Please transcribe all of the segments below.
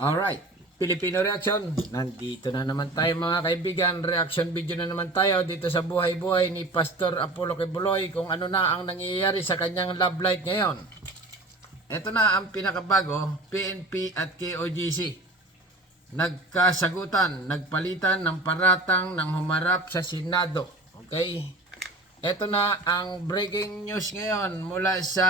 Alright, Filipino Reaction. Nandito na naman tayo mga kaibigan. Reaction video na naman tayo dito sa buhay-buhay ni Pastor Apollo Quiboloy kung ano na ang nangyayari sa kanyang love life ngayon. Ito na ang pinakabago, PNP at KOJC. Nagkasagutan, nagpalitan ng paratang ng humarap sa Senado. Okay? Ito na ang breaking news ngayon mula sa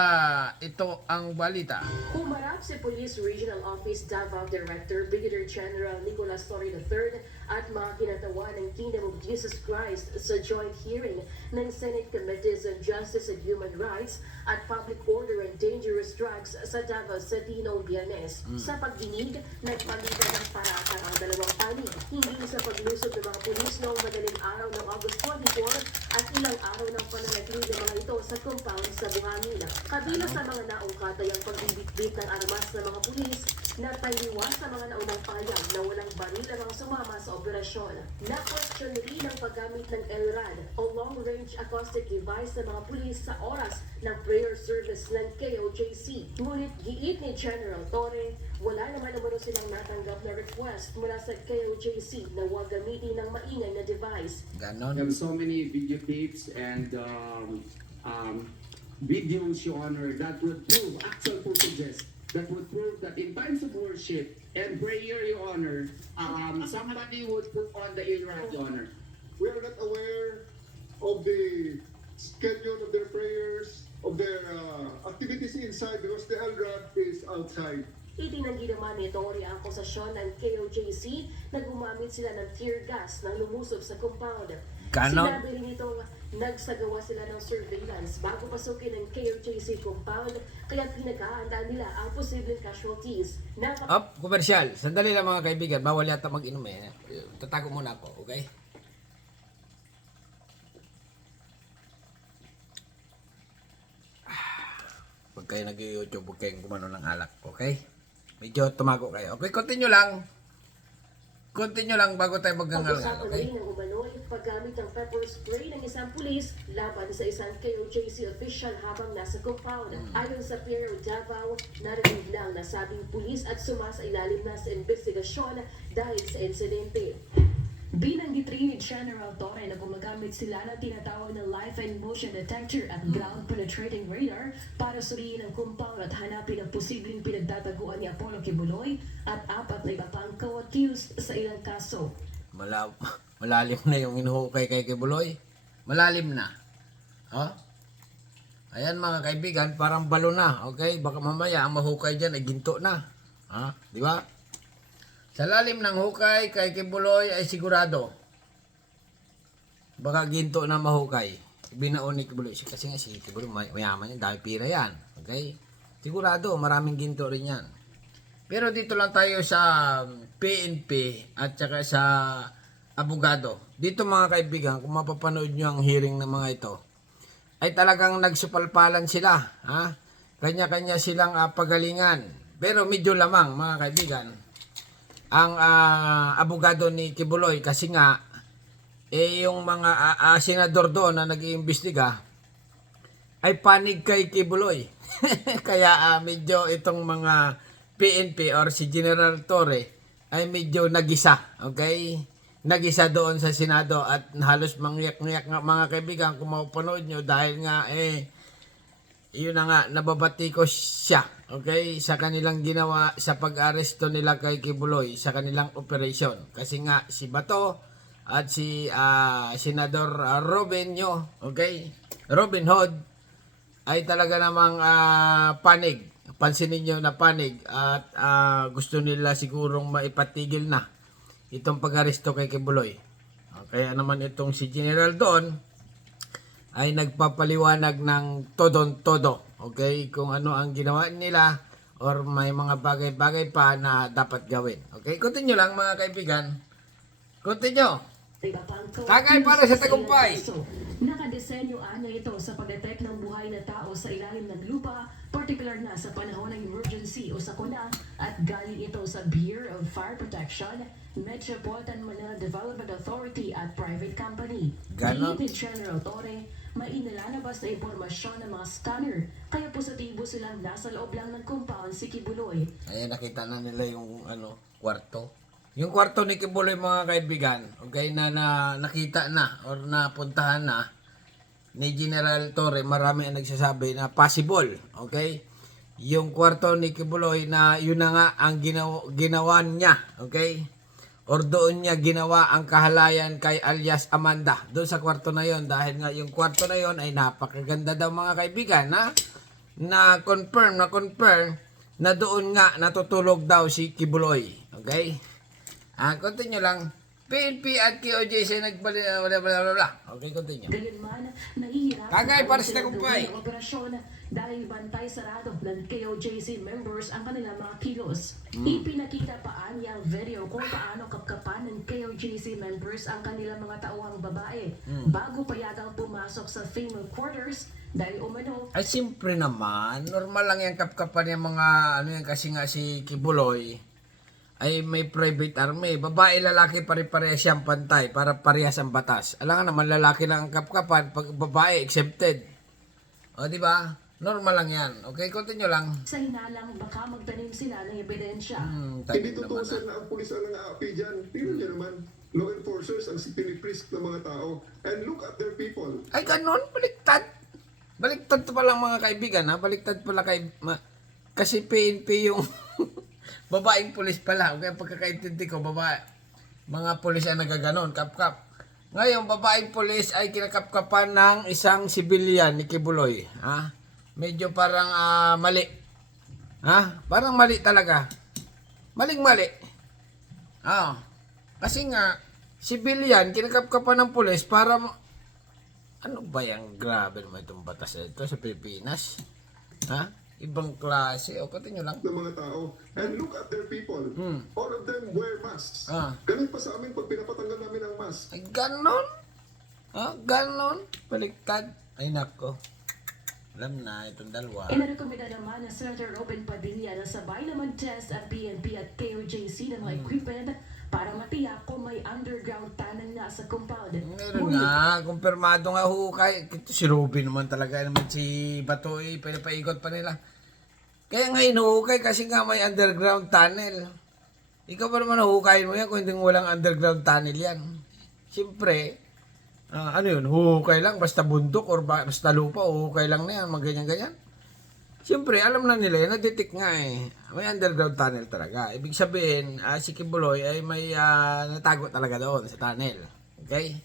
ito ang balita. Humarap si Police Regional Office Davao Director Brigadier General Nicolas Torre III at mga kinatawan ng Kingdom of Jesus Christ sa joint hearing ng Senate Committees on Justice and Human Rights at Public Order and Dangerous Drugs sa Davao City noong Biyernes. Sa pagdinig, nagpalitan ng paratang ang dalawang panig, hindi sa paglusog ng mga pulis noong madaling araw ng August 24 at ilang araw ng pananatili ng mga ito sa compound sa Buhangin. Kabila sa mga naungkat ay ang pagbibitbit ng armas ng mga pulis na taliwas sa mga naunang payag na walang baril ang mga sumama sa operasyon. Na-question rin ang paggamit ng LRAD o Long Range Acoustic Device ng mga pulis sa oras ng prayer service ng KOJC. Ngunit giit ni General Torre, wala naman naman silang natanggap na request mula sa KOJC na huwag gamitin ng maingay na device. Ganon. We have so many videotapes and videos, Your Honor, that would prove actual footages that would prove that in times of worship and prayer, Your Honor, somebody would put on the ILRAD, Your Honor. We are not aware of the schedule of their prayers, of their activities inside because the LRAD is outside. Itinanggi naman ni Torre ang akusasyon ng KOJC na gumamit sila ng tear gas nang lumusob sa compound. Ganon. Sinabi rin itong nagsagawa sila ng surveillance bago pasukin ng KOJC compound kaya pinaghahandaan nila ang posibleng casualties. Up, komersyal. Sandali lang mga kaibigan. Bawal yata mag-inom eh. Tatago muna ako, okay? Pag kayo nag-YouTube, huwag kayong gumano ng alak, okay? Medyo tumago kayo. Okay, continue lang. Continue lang bago tayo mag-gangal. Pag-usapan Okay? rin ng umano'y paggamit ng pepper spray ng isang pulis laban sa isang KOJC official habang nasa compound. Ayon sa Piero Davao, narinig na ang nasabing pulis at sumasailalim na sa investigasyon dahil sa insidente. Binanggit rin ni General Torre na gumagamit sila ng tinatawag na live and motion detector at ground penetrating radar para suriin ang compound at hanapin ang posibleng pinagtataguan ni Apollo Quiboloy at apat na iba pang co-accused sa ilang kaso. Malalim na yung inuhukay kay Quiboloy. Malalim na. Ha? Ayan mga kaibigan, parang balo na. Okay? Baka mamaya ang mahukay dyan ay ginto na. Ha? Di ba? Sa lalim ng hukay kay Quiboloy ay sigurado. Baka ginto na mahukay. Binaon ni Quiboloy. Kasi nga si Quiboloy mayaman yan. Dahil pira yan. Okay? Sigurado, maraming ginto rin yan. Pero dito lang tayo sa PNP at saka sa abogado. Dito mga kaibigan, kung mapapanood nyo ang hearing ng mga ito, ay talagang nagsupalpalan sila. Ha? Kanya-kanya silang pagalingan. Pero medyo lamang mga kaibigan. Ang abogado ni Quiboloy kasi nga yung mga senador doon na nag-iimbestiga ay panig kay Quiboloy. Kaya medyo itong mga PNP or si General Torre ay medyo nagisa, okay? Nagisa doon sa Senado at halos mangyak-ngyak nga mga kaibigan kung mapapanood nyo dahil nga yun na nga, nababati ko siya, okay, sa kanilang ginawa sa pag-aresto nila kay Quiboloy sa kanilang operation. Kasi nga, si Bato at si Senador Robin Robin Hood, ay talaga namang panig. Pansinin nyo na panig at gusto nila sigurong maipatigil na itong pag-aresto kay Quiboloy. Kaya naman itong si General doon, ay nagpapaliwanag ng todong-todo, okay, kung ano ang ginawa nila or may mga bagay-bagay pa na dapat gawin. Okay, continue lang mga kaibigan. Continue. Tagay para sa tagumpay. Nakadesenyo anya ito sa pag-detect ng buhay na tao sa ilalim ng lupa, particular na sa panahon ng emergency o sakuna, at galing ito sa Bureau of Fire Protection, Metropolitan Manila Development Authority at private company. Ganon. Ni General Torre, may inalalabas na impormasyon ng mga scanner. Kaya positibo silang nasa loob lang ng compound si Kibuloy. Ayan, nakita na nila yung kwarto. Yung kwarto ni Kibuloy, mga kaibigan, okay, na nakita na or napuntahan na ni General Torre. Marami ang nagsasabi na possible, okay? Yung kwarto ni Kibuloy na yun na nga ang ginawa niya, okay? Or doon niya ginawa ang kahalayan kay alias Amanda. Doon sa kwarto na yon, dahil nga yung kwarto na yon ay napakaganda daw, mga kaibigan, na confirm na doon nga natutulog daw si Kibuloy. Okay? Continue lang. PNP at KOJC nagbalik bla bla bla. Okay, continue. Gayunman, nahihirapan Kagay, para sa silang tagumpay. gawin ang operasyon dahil bantay sarado ng KOJC members ang kanilang mga kilos. Ipinakita pa niya ang video kung paano kapkapan ng KOJC members ang kanilang mga tauhang babae bago payagang pumasok sa female quarters dahil umano Ay, siyempre naman. Normal lang yung kapkapan yung mga yan, kasi nga si Kibuloy ay may private army. Babae, lalaki, pare-parehas siyang pantay para parehas ang batas. Alam nga naman, lalaki lang ang kapkapan, pag babae, exempted. O, di ba? Normal lang yan. Okay, continue lang. sa hinalang baka magtanim sila ng ebidensya. Hindi Tayo totoo naman, sir na ang pulis ang nang-aapi dyan. Tingnan niyo naman, law enforcers ang piniprisk ng mga tao. And look at their people. Ay, ganun, baliktad. Baliktad pa lang, mga kaibigan, ha? Baliktad pala kasi PNP yung babaeng pulis pala. Okay, pagkakaintindi ko, babae. Mga pulis ang nagaganon, kap-kap. Ngayon, babaeng pulis ay kinakapkapan ng isang sibilyan ni Kibuloy. Ha? Medyo parang mali. Ha? Parang mali talaga. Maling-mali. Kasi nga, sibilyan, kinakapkapan ng pulis para ano ba yung grabe naman itong batas na ito sa Pilipinas? Ha? Ibang klase. O, continue lang. Ng mga tao. And look at their people. All of them wear masks. Ganun pa sa amin pag pinapatanggal namin ang mask. Ay, ganon? Ganon? Baliktad? Ay, nako. Alam na, itong dalawa. Inarekomenda naman ng Senator Robin Padilla na sabay na mag-test ang PNP at KOJC ng mga equipment para matiyak kung may underground tunnel na sa compound. Meron nga, kumpirmado nga hukay. Ito si Ruby naman talaga, naman si Batoy, pinapaikot pa nila. Kaya nga inuhukay kasi nga may underground tunnel. Ikaw pa naman nahukayin mo yan kung hindi walang underground tunnel yan. Siyempre, ano yun, hukay lang, basta bundok or basta lupa, hukay lang na yan, mga ganyan-ganyan. Siyempre, alam na nila yan, na-detect nga eh. May underground tunnel talaga. Ibig sabihin, si Kibuloy ay may natago talaga doon sa tunnel. Okay?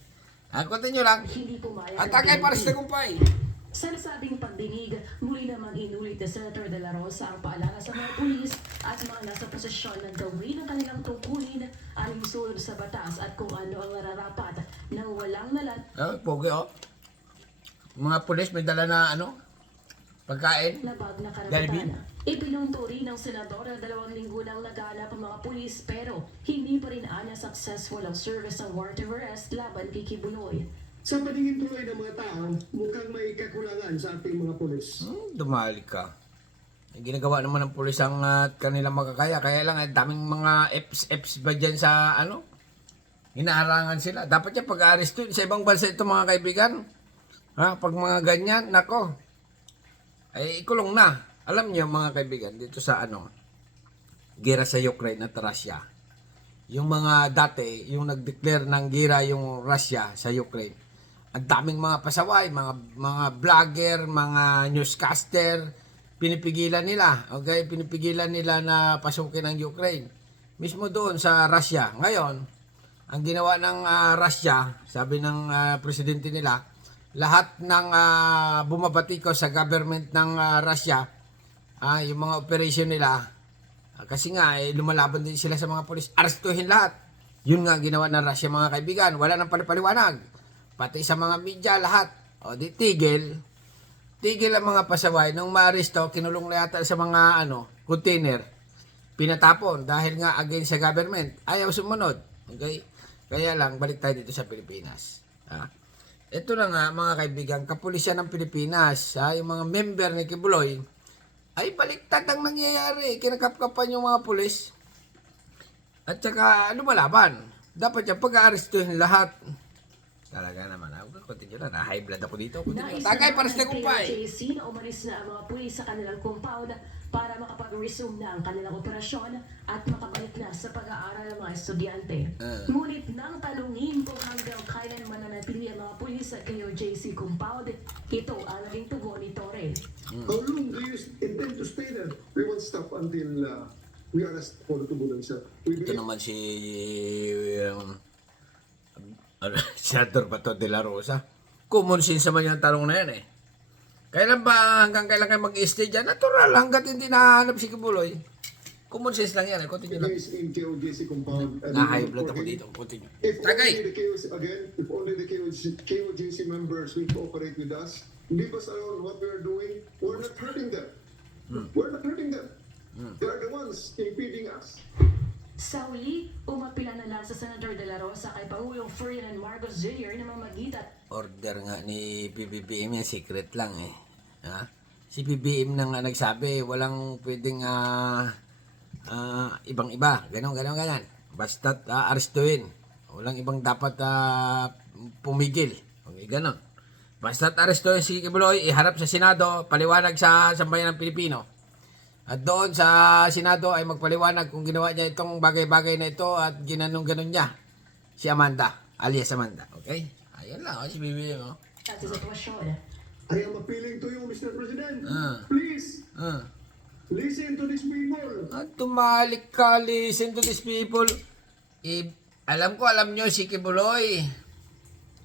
Continue lang. Hindi pumayag At ang takay para PNP. sa tagumpay. Sa nasabing pagdinig, muli naman inulit ni Senator De La Rosa ang paalala sa mga pulis at mga nasa posisyon ng gawin ang kanilang tungkulin ang isunod sa batas at kung ano ang nararapat ng walang nalat Pogi, mga pulis may dala na pagkain. labag na Jollibee. karapatan. Ipinunto rin ng senador na 2 linggo nang naghahanap ang mga pulis pero hindi pa rin anya successful ang service ng warrant of arrest laban kay Kibuloy. Sa paningin tuloy ng mga tao, mukhang may kakulangan sa ating mga pulis. Dumali ka. Ginagawa naman ng pulis ang kanilang makakaya. Kaya lang, daming mga EPS ba dyan sa hinaharangan sila. Dapat yan pag-aresto sa ibang bansa ito, mga kaibigan. Pag mga ganyan, nako. Ay, ikulong na. Alam niyo, mga kaibigan, dito sa gera sa Ukraine at Russia. Yung mga dati, yung nag-declare ng gera yung Russia sa Ukraine. Ang daming mga pasaway, mga vlogger, mga newscaster, pinipigilan nila, okay? Pinipigilan nila na pasukin ang Ukraine. Mismo doon sa Russia. Ngayon, ang ginawa ng Russia, sabi ng presidente nila, lahat ng bumabatiko sa government ng Russia, yung mga operation nila, kasi nga, lumalaban din sila sa mga polis, arestuhin lahat. Yun nga ginawa ng Russia, mga kaibigan. Wala nang palipaliwanag. Pati sa mga media, lahat. O, di tigil. Tigil ang mga pasaway. Nung maaresto, kinulong na yata sa mga container. Pinatapon dahil nga against sa government. Ayaw sumunod. Okay? Kaya lang, balik tayo dito sa Pilipinas. Ito na nga, mga kaibigan, kapulisan ng Pilipinas, yung mga member ni Kibuloy, ay baliktad ang nangyayari. Kinakapkapan yung mga pulis. At saka lumalaban. Dapat yung pag-aarestuhin lahat. Talaga naman. Continue na. Na-high blood ako dito. Continue. Nais Tagay, naman pares na ng kumpay. KOJC na umalis na ang mga pulis sa kanilang compound para makapag-resume na ang kanilang operasyon at makabalik na sa pag-aaral ng mga estudyante. Ngunit nang talungin kung hanggang kailan mananatili ang mga pulis sa KOJC compound, ito ang naging tugon ni Torre. How long do you intend to stay there? We won't stop until we arrest for the tubulan, sir. We Ito believe naman si Senador Bato de la Rosa. Common sense naman yung tanong na yan eh. Kailan ba, hanggang kailan kayo mag-stay dyan? Natural, hanggat hindi nahanap si Kibuloy. Common sense lang yan eh. Continue lang. he is in KOJC compound. and Na-high we blood look ako for him. dito. Continue. If Tagay! only the KOJC, again, if only the KOJC members will cooperate with us, leave us alone what we are doing, we're not hurting them. We're not hurting them. They are the ones impeding us. Sa uli, umapila na lang sa Senator De La Rosa kay Pangulong Ferdinand Marcos Jr. na mamagitan Order nga ni PBBM yan, secret lang eh. Ha? Si PBBM na nga nagsabi, walang pwedeng ibang-iba. Ganon. Basta't arestuin. Walang ibang dapat pumigil. Okay, ganon. Basta't arestuin si Kibuloy, iharap sa Senado, paliwanag sa sambayan ng Pilipino. At doon sa Senado ay magpaliwanag kung ginawa niya itong bagay-bagay na ito at ginanong-ganon niya si Amanda, alias Amanda. Okay? Ayun lang, si BBM. sa sitwasyon. I am appealing to you, Mr. President. Ah. Please, listen to these people. Tumalik ka, listen to these people. Alam nyo si Kibuloy.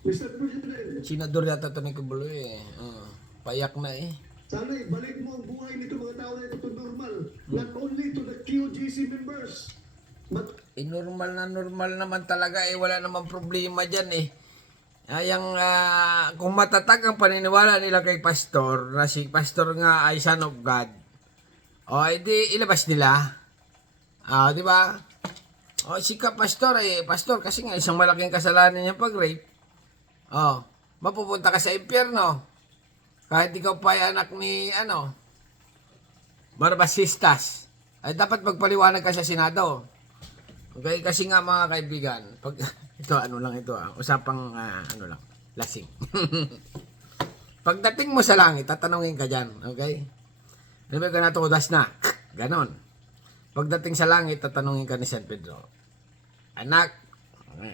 Mr. President, Senador yata ito ni Kibuloy eh. Payak na eh. sana ibalik mo ang buhay nito mga tao na ito to normal. Not only to the QGC members, but Normal naman talaga eh. Wala namang problema dyan eh. Kung matatag ang paniniwala nila kay Pastor, na si Pastor nga ay Son of God, edi ilabas nila. Di ba? Si Pastor Pastor kasi nga isang malaking kasalanan niya pag-rape. Mapupunta ka sa impyerno. Kahit ikaw pa ay anak ni, Barbasistas, ay dapat magpaliwanag ka sa Senado. Okay? Kasi nga mga kaibigan, ito, usapang, lasing. Pagdating mo sa langit, tatanungin ka dyan. Okay? Nabi ka na tudas na. Ganon. Pagdating sa langit, tatanungin ka ni San Pedro. Anak,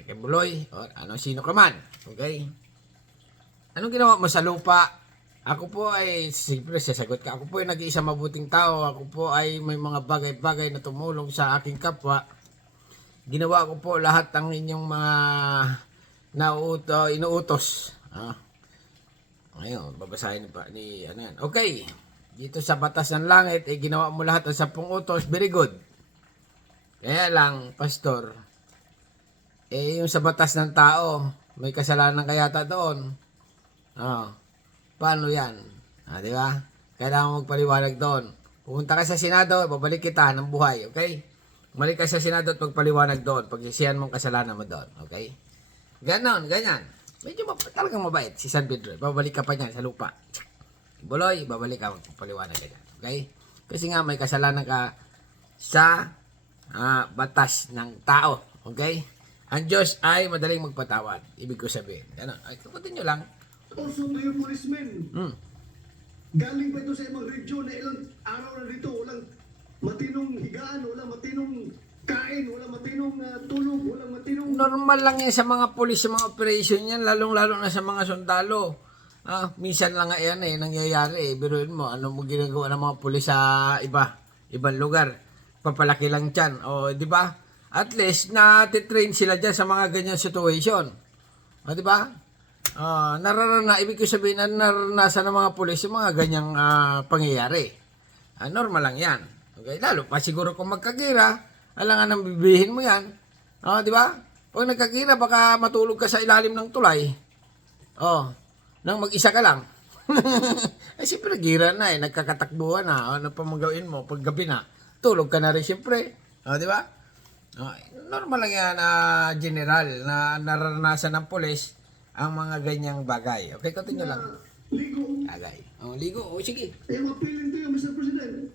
Kibuloy, sino ka man. Okay? Anong ginawa mo sa lupa? Ako po ay, siyempre sasagot ka, ako po ay nag-iisang mabuting tao, ako po ay may mga bagay-bagay na tumulong sa aking kapwa. Ginawa ko po lahat ng inyong mga inuutos. Ngayon, babasahin ni yan. Okay, dito sa batas ng langit, ginawa mo lahat ng 10 utos, very good. Kaya lang, Pastor, yung sa batas ng tao, may kasalanan kayata doon. Paano yan? Di ba? Kailangan mo magpaliwanag doon. Pupunta ka sa Senado, babalik kita ng buhay. Okay? Balik ka sa Senado at magpaliwanag doon. Pagsisihan mong kasalanan mo doon. Okay? Ganon, ganyan. Medyo talagang mabait si San Pedro. Babalik ka pa niyan sa lupa. Buloy, babalik ka, magpaliwanag ka dyan. Okay? Kasi nga may kasalanan ka sa batas ng tao. Okay? Ang Diyos ay madaling magpatawad. Ibig ko sabihin. Ganon. Ay, kaputin nyo lang. also to your policemen. Galing pa ito sa ibang region na ilang araw na dito, walang matinong higaan, walang matinong kain, walang matinong tulog, walang matinong... Normal lang yan sa mga pulis, sa mga operation yan, lalong-lalo na sa mga sundalo. Minsan lang nga yan nangyayari. Biruin mo, ano mo ginagawa ng mga pulis sa ibang lugar. Papalaki lang dyan. Di ba? At least, natitrain sila dyan sa mga ganyan situation. Di ba? Ibig ko sabihin na naranasan ng mga pulis yung mga ganyang pangyayari. Normal lang yan. Okay? Lalo pa siguro kung magkagira, alangan nang bibihin mo yan. Di ba? Pag nagkagira, baka matulog ka sa ilalim ng tulay. Nang mag-isa ka lang. Siyempre, gira na nagkakatakbuhan na. Ano pa magawin mo pag gabi na? Tulog ka na rin siyempre. Di ba? Normal lang yan, general, na naranasan ng pulis ang mga ganyang bagay. Okay, continue lang. Ligo. Bagay. Ligo. Sige. I am appealing to you, Mr. President.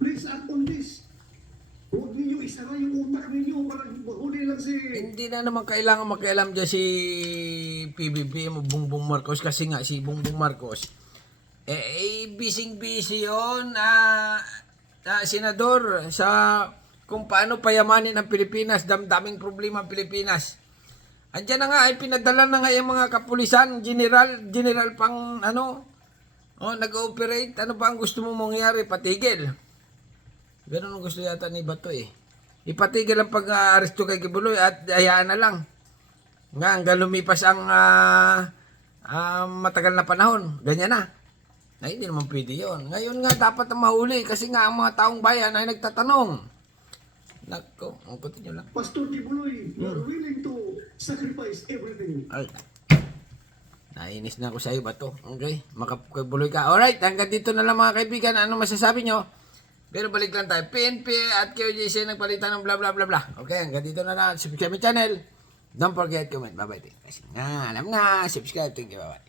Please act on this. Huwag ninyo isara yung utak ninyo para mahuli lang si... Hindi na naman kailangan makialam dyan si PBBM o Bongbong Marcos kasi nga si Bongbong Marcos busy yun senador sa kung paano payamanin ang Pilipinas, damdaming problema ang Pilipinas. Andiyan na nga ay pinadala na nga yung mga kapulisan, general pang nag-ooperate. Ano ba ang gusto mo mangyari? Patigil. Ganun ang gusto yata ni Bato Ipatigil ang pag-aresto kay Kibuloy at hayaan na lang. Nga, hanggang lumipas ang matagal na panahon. Ganyan na. Ay, hindi naman pwede yun. Ngayon nga, dapat na mahuli kasi nga ang mga taong bayan ay nagtatanong. Nako, ang kutin nyo lang. Pastor Tibuloy, you're willing to sacrifice everything. Ay, nainis na ako sa iyo, Bato. Okay, makabuloy ka. Alright, hanggang dito na lang mga kaibigan. Ano masasabi nyo? Pero balik lang tayo. PNP at QGC nagpalitan ng bla bla bla bla. Okay, hanggang dito na lang. Subscribe my channel. Don't forget comment. Bye-bye. Kasi nga, alam na. Subscribe. Thank you. Bye-bye.